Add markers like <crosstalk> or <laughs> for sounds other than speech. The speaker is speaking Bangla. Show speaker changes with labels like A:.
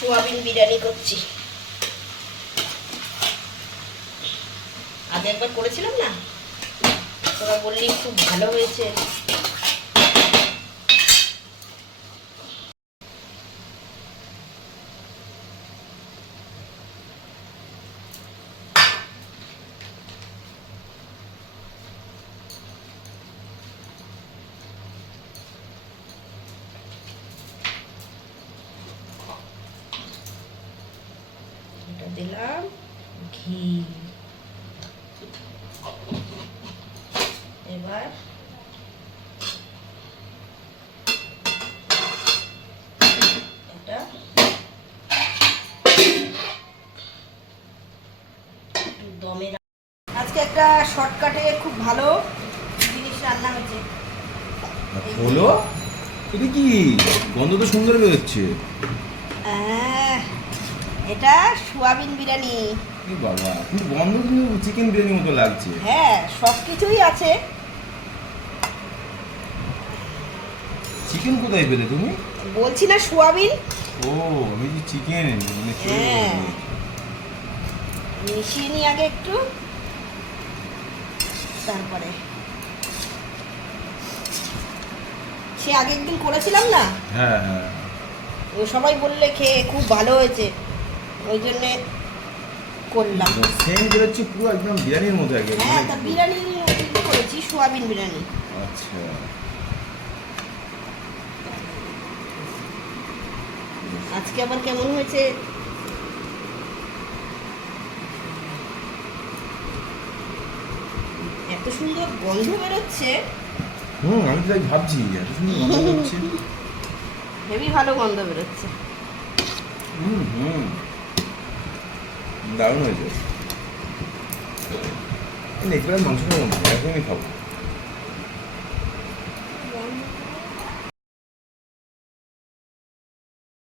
A: সোয়াবিন বিরিয়ানি করছি। আগে একবার করেছিলাম না? তোরা বললি খুব ভালো হয়েছে। দিলাম ঘি এবার এটা দমে আজকে একটা শর্টকাটে খুব ভালো জিনিস রান্না হয়েছে।
B: হলো এটা কি? গন্ধ তো সুন্দর বেরোচ্ছে।
A: আহ, এটা সোয়াবিন বিরিয়ানি।
B: এই বাবা গন্ধ চিকেন বিরিয়ানির মতো লাগছে।
A: হ্যাঁ সব কিছুই আছে।
B: চিকেন কোথায় পেলে তুমি?
A: বলছি না সোয়াবিন?
B: ও আমি যে চিকেন মানে
A: হ্যাঁ। মিশিয়ে নিই আগে একটু। তারপরে। সে আগে একদিন করেছিলাম না?
B: হ্যাঁ হ্যাঁ।
A: ও সবাই বললে খেয়ে খুব ভালো হয়েছে। ওই জন্যে করলাম।
B: সেম বেরোচ্ছে পুরো একদম বিরিয়ানির মতো একদম
A: হ্যাঁ তা বিরিয়ানি করেছি সোয়াবিন বিরিয়ানি।
B: আচ্ছা।
A: আজকে আবার কেমন হয়েছে? এত সুন্দর গন্ধ বেরোচ্ছে।
B: হুম আমি তাই ভাবছি এত সুন্দর গন্ধ বেরোচ্ছে। <laughs>
A: হেভি ভালো গন্ধ বেরোচ্ছে।
B: হুম হুম। দারুণ হয়েছে নেকলেস মাংস খাব না খাব।